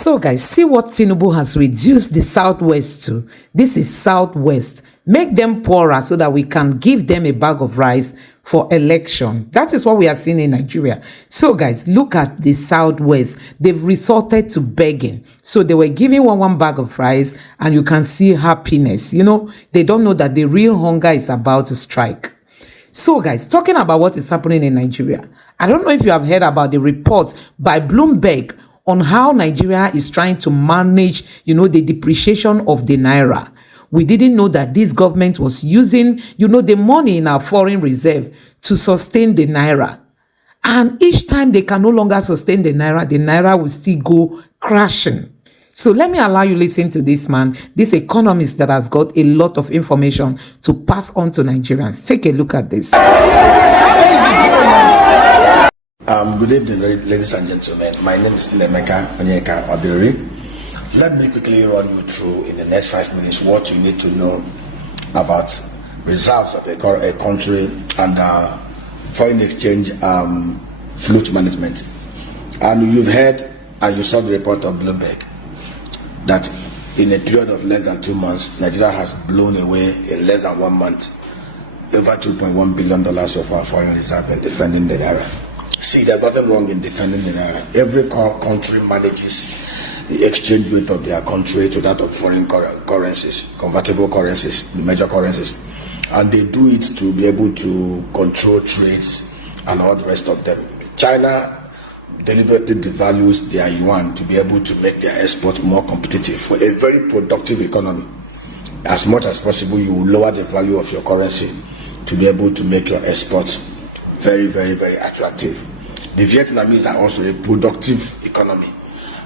So guys, see what Tinubu has reduced the Southwest to. This is Southwest. Make them poorer so that we can give them a bag of rice for election. That is what we are seeing in Nigeria. So guys, look at the Southwest. They've resorted to begging. So they were giving one bag of rice and you can see happiness. You know, they don't know that the real hunger is about to strike. So guys, talking about what is happening in Nigeria, I don't know if you have heard about the report by Bloomberg on how Nigeria is trying to manage, the depreciation of the Naira. We didn't know that this government was using, the money in our foreign reserve to sustain the Naira. And each time they can no longer sustain the Naira will still go crashing. So let me allow you listen to this man, this economist that has got a lot of information to pass on to Nigerians. Take a look at this. Good evening, ladies and gentlemen. My name is Nemeka Onyeka Obiri. Let me quickly run you through in the next 5 minutes what you need to know about reserves of a country and foreign exchange float management. And you've heard and you saw the report of Bloomberg that in a period of less than 2 months, Nigeria has blown away in less than 1 month over $2.1 billion of our foreign reserve in defending the Naira. See, there's nothing wrong in defending the Naira. Every country manages the exchange rate of their country to that of foreign currencies, convertible currencies, the major currencies. And they do it to be able to control trades and all the rest of them. China deliberately devalues their yuan to be able to make their exports more competitive for a very productive economy. As much as possible, you will lower the value of your currency to be able to make your exports very, very, very attractive. The Vietnamese are also a productive economy.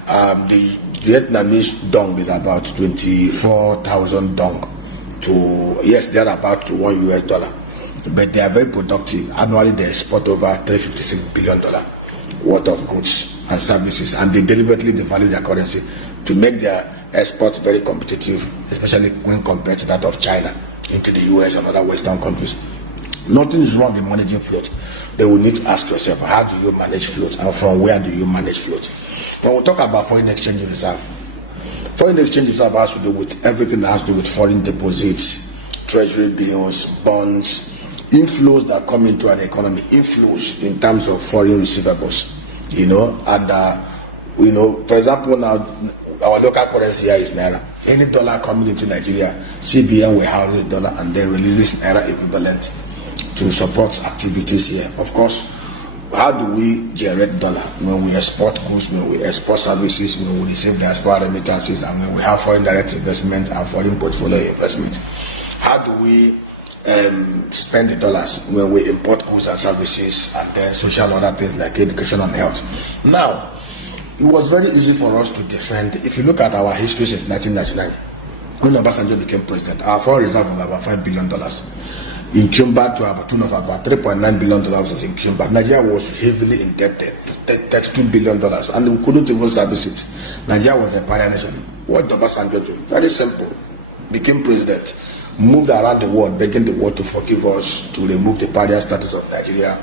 The Vietnamese dong is about 24,000 dong to, yes, they're about to $1, but they are very productive. Annually, they export over $356 billion worth of goods and services, and they deliberately devalue their currency to make their exports very competitive, especially when compared to that of China into the US and other Western countries. Nothing is wrong in managing float. They will need to ask yourself, how do you manage float and from where do you manage float? When we talk about foreign exchange reserve has to do with everything that has to do with foreign deposits, treasury bills, bonds, inflows that come into an economy, inflows in terms of foreign receivables, for example, now our local currency here is Naira. Any dollar coming into Nigeria, CBN will house the dollar and then releases Naira equivalent to support activities here. Of course, how do we generate dollar? When we export goods, when we export services, when we receive diaspora remittances, and when we have foreign direct investment and foreign portfolio investment. How do we spend the dollars? When we import goods and services and then social and other things like education and health. Now, it was very easy for us to defend. If you look at our history since 1999, when Obasanjo became president, our foreign reserve was about $5 billion. In Cuba, to a tune of about $3.9 billion was in Cuba. Nigeria was heavily indebted, $32 billion, and we couldn't even service it. Nigeria was a pariah nation. What did Obasanjo do? Very simple. Became president, moved around the world, begging the world to forgive us, to remove the pariah status of Nigeria,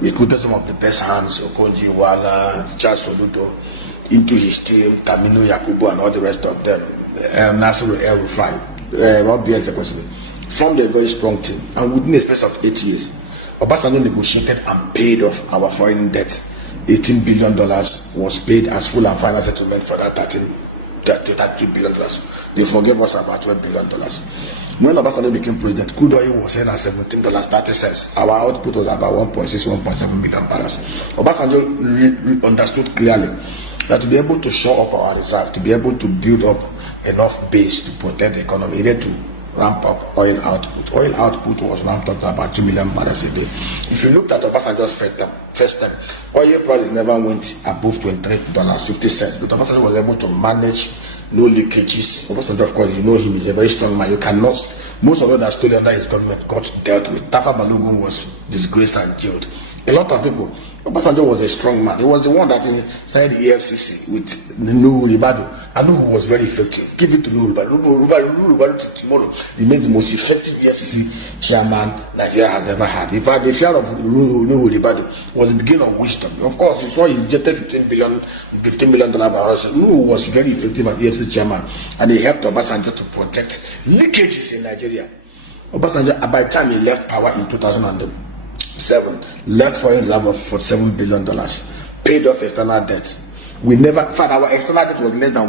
recruited some of the best hands, Okonji Iweala, Charles Soludo, into his team, Taminu Yakubu and all the rest of them, Nasiru El-Rufai, Robias Ekosile. Formed a very strong team, and within a space of 8 years, Obasanjo negotiated and paid off our foreign debt. $18 billion was paid as full and final settlement for that $32 billion. They forgave us about $12 billion. When Obasanjo became president, crude oil was at $17.30. Our output was about 1.7 million barrels. Obasanjo understood clearly that to be able to shore up our reserve, to be able to build up enough base to protect the economy, he needed to ramp up oil output. Oil output was ramped up to about 2 million barrels a day. If you looked at Obasanjo's first time, oil prices never went above $23.50. But Obasanjo was able to manage no leakages. Obasanjo, of course, you know him, is a very strong man. You cannot, most of them that stolen under his government got dealt with. Tafa Balogun was disgraced and jailed. A lot of people, Obasanjo was a strong man. He was the one that started the EFCC with Tinubu Govt. I know who was very effective. Give it to Tinubu Govt. Tomorrow remains the most effective EFCC chairman Nigeria has ever had. In fact, the fear of Tinubu Govt was the beginning of wisdom. Of course, you saw he injected $15 billion barrels. Tinubu was very effective as EFCC chairman, and he helped Obasanjo to protect leakages in Nigeria. Obasanjo, by the time he left power in 2007, left foreign reserve of $47 billion, paid off external debt. We never, in fact, our external debt was less than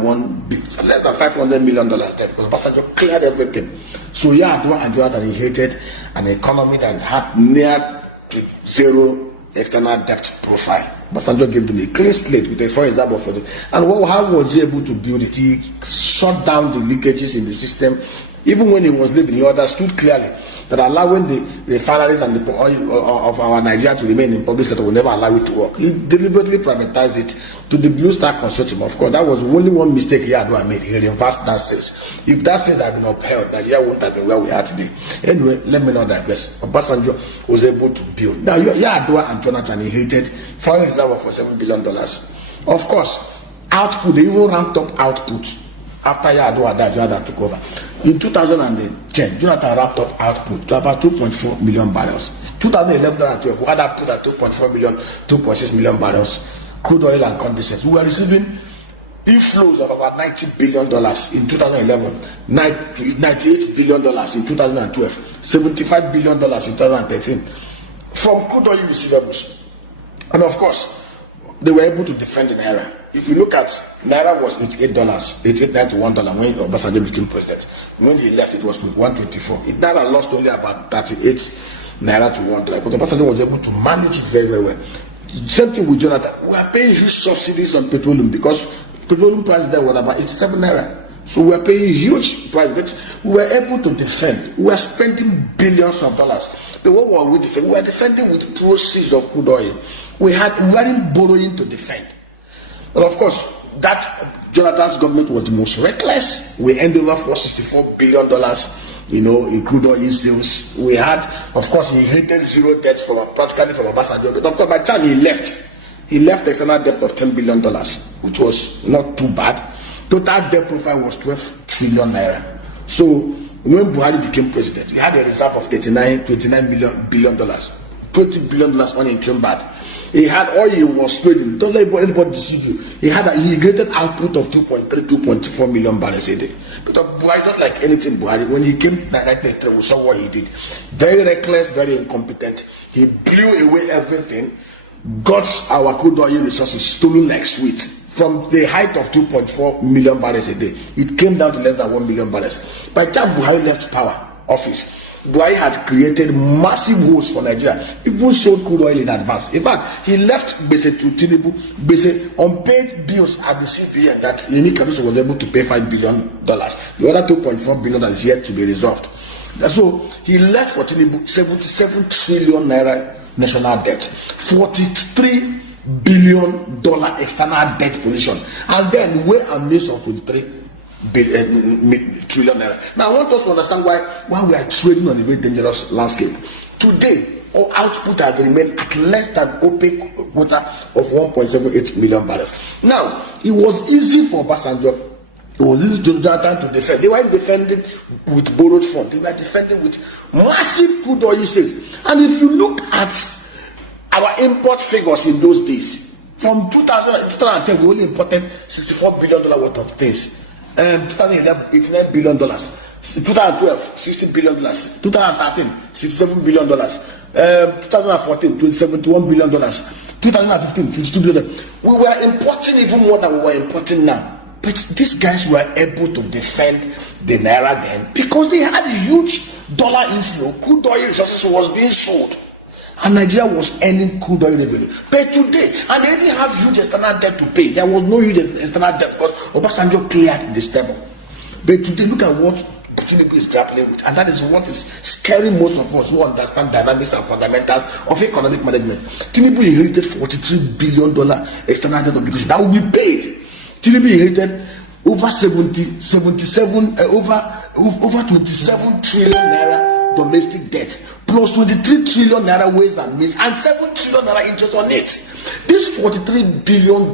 $500 million debt, because Obasanjo cleared everything. So Yar'Adua and Jonathan inherited an economy that had near to zero external debt profile. Obasanjo gave them a clean slate with a foreign reserve of 40. And how was he able to build it? He shut down the leakages in the system. Even when he was leaving, he understood clearly that allowing the refineries and the oil of our Nigeria to remain in public sector will never allow it to work. He deliberately privatized it to the Blue Star Consortium. Of course, that was only one mistake Yar'Adua made. He reversed that sales. If that sales had been upheld, Nigeria wouldn't have been where we are today. Anyway, let me not digress. Obasanjo was able to build. Now, Yar'Adua and Jonathan inherited foreign reserve of $7 billion. Of course, output, they even ramped up output after Yar'Adua died. Jonathan took over. In 2010, Jonathan wrapped up output to about 2.4 million barrels. 2011 and 2012, we had output at 2.6 million barrels, crude oil and condensates. We were receiving inflows of about $90 billion in 2011, $98 billion in 2012, $75 billion in 2013 from crude oil receivables. And of course, they were able to defend the Naira. If you look at Naira was $88 to $1 when Obasanjo became president. When he left, it was $124. Naira lost only about 38 Naira to $1. But Obasanjo was able to manage it very, very well. Same thing with Jonathan. We are paying huge subsidies on petroleum because petroleum price there was about 87 Naira. So we are paying huge price, but we were able to defend. We were spending billions of dollars. But what were we defending? We were defending with proceeds of crude oil. We weren't borrowing to defend. And of course, that Jonathan's government was the most reckless. We ended over $464 billion, in crude oil sales. We had, of course, he inherited zero debts practically from Obasanjo. But of course, by the time he left external debt of $10 billion, which was not too bad. Total debt profile was 12 trillion Naira. So when Buhari became president, we had a reserve of $29 billion, $20 billion unincumbered. He had oil he was trading. Don't let anybody deceive you. He had an integrated output of 2.4 million barrels a day. But Buhari, just like anything Buhari, when he came in 1993, we saw what he did. Very reckless, very incompetent. He blew away everything, got our crude oil resources stolen like sweet. From the height of 2.4 million barrels a day, it came down to less than 1 million barrels. By the time Buhari left office, Buhari had created massive woes for Nigeria, even sold crude oil in advance. In fact, he left Bese to Tinubu, Bese unpaid bills at the CBN that Callous was able to pay $5 billion. The other $2.4 billion is yet to be resolved. So he left for Tinubu 77 trillion Naira national debt, $43 billion external debt position, and then way and means of 23 trillion Naira. Now I want us to understand why we are trading on a very dangerous landscape. Today, our output has remained at less than OPEC quota of 1.78 million barrels. Now, it was easy for Obasanjo, it was easy to Jonathan to defend. They weren't defending with borrowed funds, they were defending with massive crude oil sales. And if you look at our import figures in those days, from 2010, we only imported $64 billion worth of things. 2011, $89 billion. 2012, $60 billion. 2013, $67 billion. 2014, $71 billion. 2015, $52 billion. We were importing even more than we were importing now. But these guys were able to defend the Naira then because they had a huge dollar inflow. Crude oil resources was being sold. And Nigeria was earning crude oil revenue. But today, and they didn't have huge external debt to pay. There was no huge external debt because Obasanjo cleared the stable. But today, look at what Tinubu is grappling with. And that is what is scaring most of us who understand dynamics and fundamentals of economic management. Tinubu inherited $43 billion external debt obligation that will be paid. Tinubu inherited over 27 trillion Naira domestic debt, plus 23 trillion naira ways and means, and 7 trillion naira interest on it. This $43 billion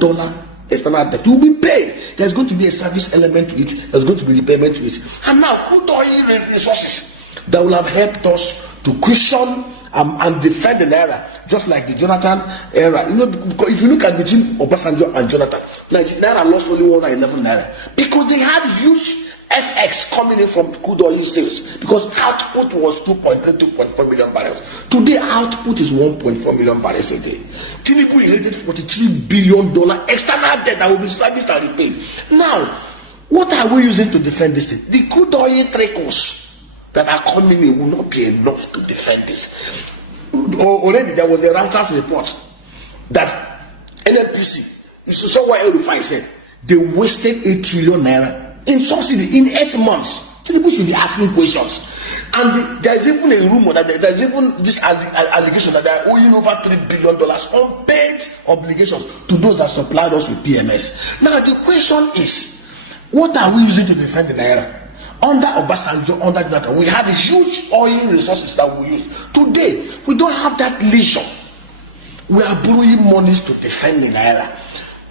external debt will be paid. There's going to be a service element to it. There's going to be repayment to it. And now, crude oil resources that will have helped us to cushion and defend the Naira, just like the Jonathan era. You know, because if you look at between Obasanjo and Jonathan, like Naira lost only 111 Naira because they had huge FX coming in from crude oil sales, because output was 2.4 million barrels. Today, output is 1.4 million barrels a day. Tinubu inherited $43 billion external debt that will be serviced and repaid. Now, what are we using to defend this thing? The crude oil trickles that are coming in will not be enough to defend this. Already, there was a Reuters report that NNPC, you saw what El-Rufai said, they wasted 8 trillion naira in subsidy in 8 months. People should be asking questions. And there's even a rumor that there's even this allegation that they are owing over $3 billion unpaid obligations to those that supplied us with PMS. Now the question is, what are we using to defend the Naira? Under Obasanjo, under Jonathan, we had huge oil resources that we used. Today, we don't have that leisure. We are borrowing monies to defend the Naira.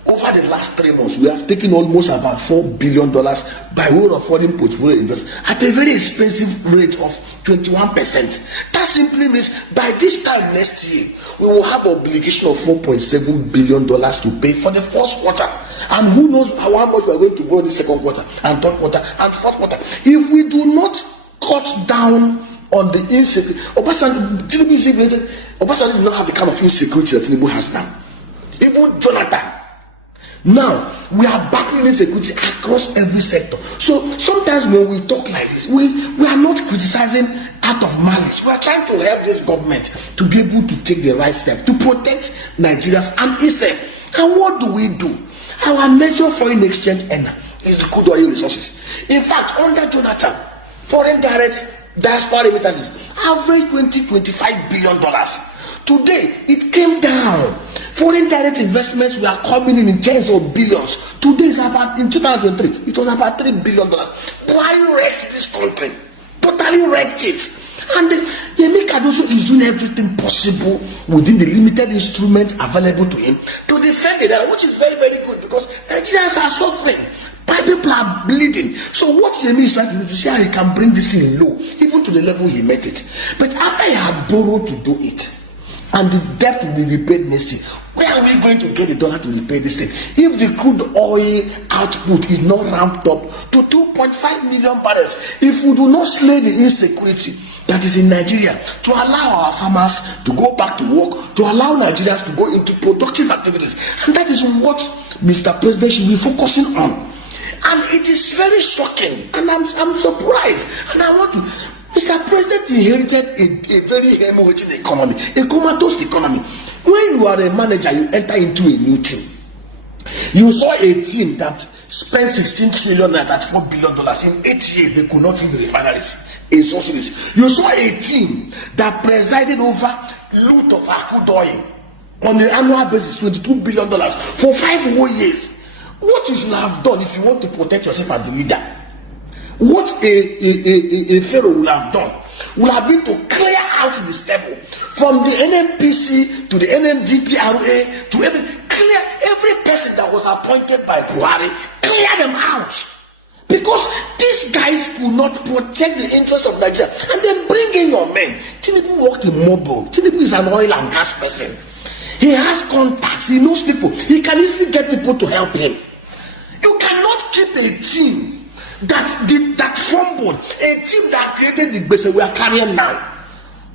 Over the last 3 months, we have taken almost about $4 billion by way of foreign portfolio investment at a very expensive rate of 21%. That simply means by this time next year, we will have an obligation of $4.7 billion to pay for the first quarter. And who knows how much we are going to borrow the second quarter and third quarter and fourth quarter. If we do not cut down on the insecurity, Obasanjo did not have the kind of insecurity that Tinubu has now. Even Jonathan. Now, we are battling insecurity across every sector. So, sometimes when we talk like this, we are not criticizing out of malice. We are trying to help this government to be able to take the right step to protect Nigerians and itself. And what do we do? Our major foreign exchange earner is the crude oil resources. In fact, under Jonathan, foreign direct diaspora remittances average $25 billion. Today, it came down. Foreign direct investments were coming in tens of billions. Today is about, in 2023, it was about $3 billion. Why wrecked this country? Totally wrecked it. And Yemi Cardoso is doing everything possible within the limited instruments available to him to defend it, which is very, very good, because Nigerians are suffering. People are bleeding. So what Yemi is trying to do to see how he can bring this thing low, even to the level he met it. But after he had borrowed to do it, and the debt will be repaid next year, where are we going to get the dollar to repay this thing? If the crude oil output is not ramped up to 2.5 million barrels, if we do not slay the insecurity that is in Nigeria, to allow our farmers to go back to work, to allow Nigerians to go into productive activities, and that is what Mr. President should be focusing on. And it is very shocking, and I'm surprised, and I want to. Mr. President inherited a very hemorrhaging economy, a comatose economy. When you are a manager, you enter into a new team. You saw a team that spent 16 trillion at $4 billion. In 8 years, they could not fill the refineries in subsidies. You saw a team that presided over loot of crude oil on an annual basis, $22 billion for 5 whole years. What you should have done if you want to protect yourself as the leader, what a pharaoh would have done would have been to clear out the stable from the NNPC to the NNDPRA to every person that was appointed by Buhari, clear them out, because these guys could not protect the interest of Nigeria. And then bring in your men. Tinubu worked in mobile. Tinubu is an oil and gas person. He has contacts. He knows people. He can easily get people to help him. You cannot keep a team that fumbled, a team that created the base we are carrying now.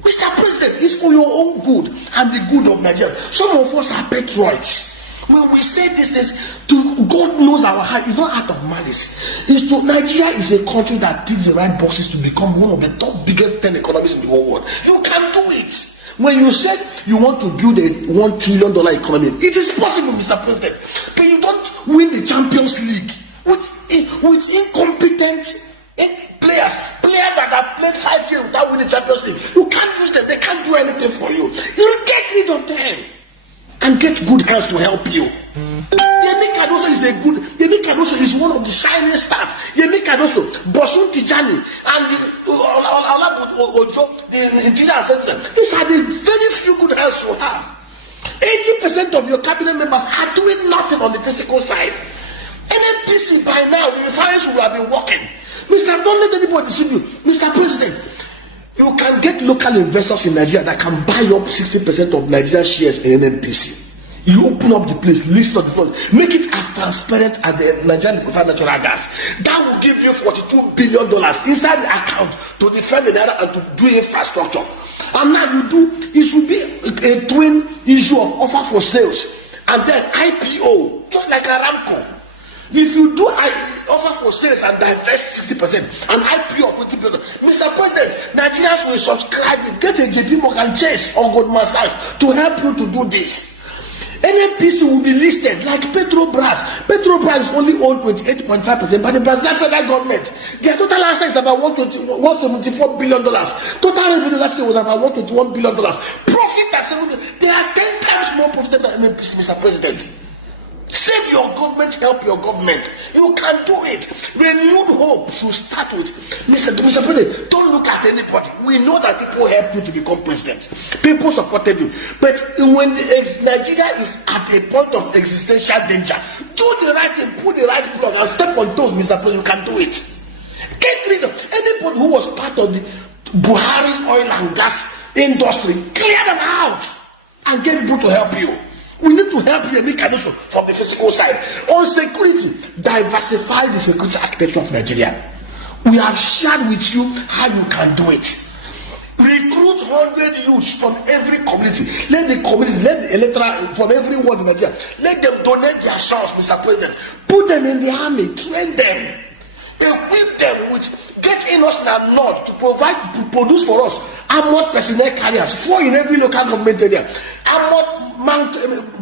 Mr. President, it's for your own good and the good of Nigeria. Some of us are patriots. When we say this to God knows our heart, it's not out of malice. It's to Nigeria is a country that takes the right boxes to become one of the top biggest 10 economies in the whole world. You can do it. When you said you want to build a $1 trillion economy, it is possible, Mr. President. But you don't win the Champions League with incompetent players that have played 5 years without winning Champions League. You can't use them. They can't do anything for you. You get rid of them and get good hands to help you. Yemi Cardoso is a good. Yemi Cardoso is one of the shining stars. Yemi Cardoso, Bosun Tijani, and Ojo, the interior affairs. These are the very few good hands you have. 80% of your cabinet members are doing nothing on the physical side. NNPC by now, the refineries will have been working. Mr. Don't let anybody deceive you. Mr. President, you can get local investors in Nigeria that can buy up 60% of Nigerian shares in NNPC. You open up the place, list of the funds, make it as transparent as the Nigerian natural gas. That will give you $42 billion inside the account to defend the Naira and to do infrastructure. And now you do, it should be a twin issue of offer for sales and then IPO, just like Aramco. If you do offer for sales and divest 60% and IPO of 20%, Mr. President, Nigerians will subscribe, get a JP Morgan Chase or Goldman Sachs to help you to do this. NNPC will be listed like Petrobras. Petrobras is only owned 28.5% by the Brazilian federal government. Their total assets is about $174 billion. Total revenue last year was about $121 billion. Profit, they are 10 times more profitable than NNPC, Mr. President. Save your government, help your government. You can do it. Renewed hope should start with Mr. President. Don't look at anybody. We know that people helped you to become president. People supported you. But when Nigeria is at a point of existential danger, do the right thing, put the right plug, and step on toes, Mr. President. You can do it. Get rid of anybody who was part of the Buhari's oil and gas industry. Clear them out and get people to help you. We need to help you, Yemi Cardoso, from the physical side. On security, diversify the security architecture of Nigeria. We have shared with you how you can do it. Recruit 100 youths from every community. Let the community, let the electoral from every ward in Nigeria, let them donate their sons, Mr. President. Put them in the army, train them, equip them with, get in us and not to provide, to produce for us armored personnel carriers, 4 in every local government area, armored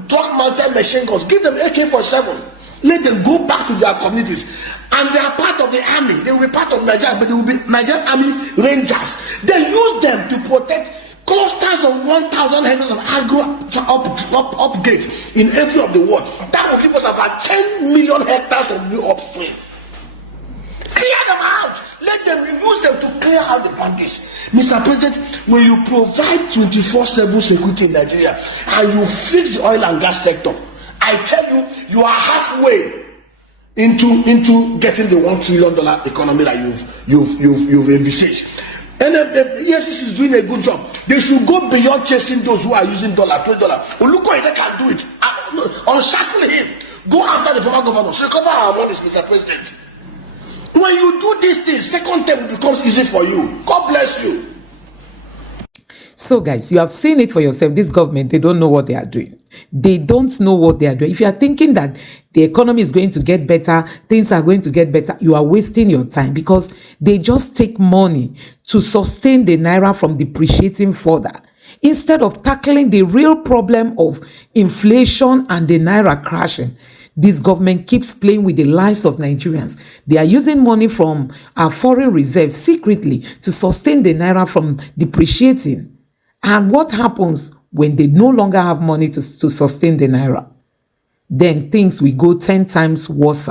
truck mounted machine guns, give them AK-47, let them go back to their communities, and they are part of the army. They will be part of Nigeria, but they will be Nigerian Army Rangers. They use them to protect clusters of 1,000 hectares of agro upgrade in every of the world. That will give us about 10 million hectares of new upstream. Clear them out. Let them use them to clear out the bandits. Mr. President, when you provide 24/7 security in Nigeria and you fix the oil and gas sector, I tell you, you are halfway into getting the $1 trillion economy that you've envisaged. And the EFCC is doing a good job. They should go beyond chasing those who are using $20. Olukoyede can do it. Unshackle him. Go after the former governors. Recover our monies, Mr. President. When you do these things, second term becomes easy for you. God bless you. So guys, you have seen it for yourself. This government, they don't know what they are doing. They don't know what they are doing. If you are thinking that the economy is going to get better, things are going to get better, you are wasting your time, because they just take money to sustain the Naira from depreciating further, instead of tackling the real problem of inflation and the Naira crashing. This government keeps playing with the lives of Nigerians. They are using money from our foreign reserves secretly to sustain the Naira from depreciating. And what happens when they no longer have money to sustain the Naira? Then things will go 10 times worse.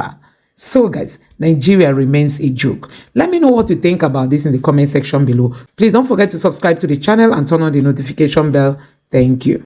So guys, Nigeria remains a joke. Let me know what you think about this in the comment section below. Please don't forget to subscribe to the channel and turn on the notification bell. Thank you.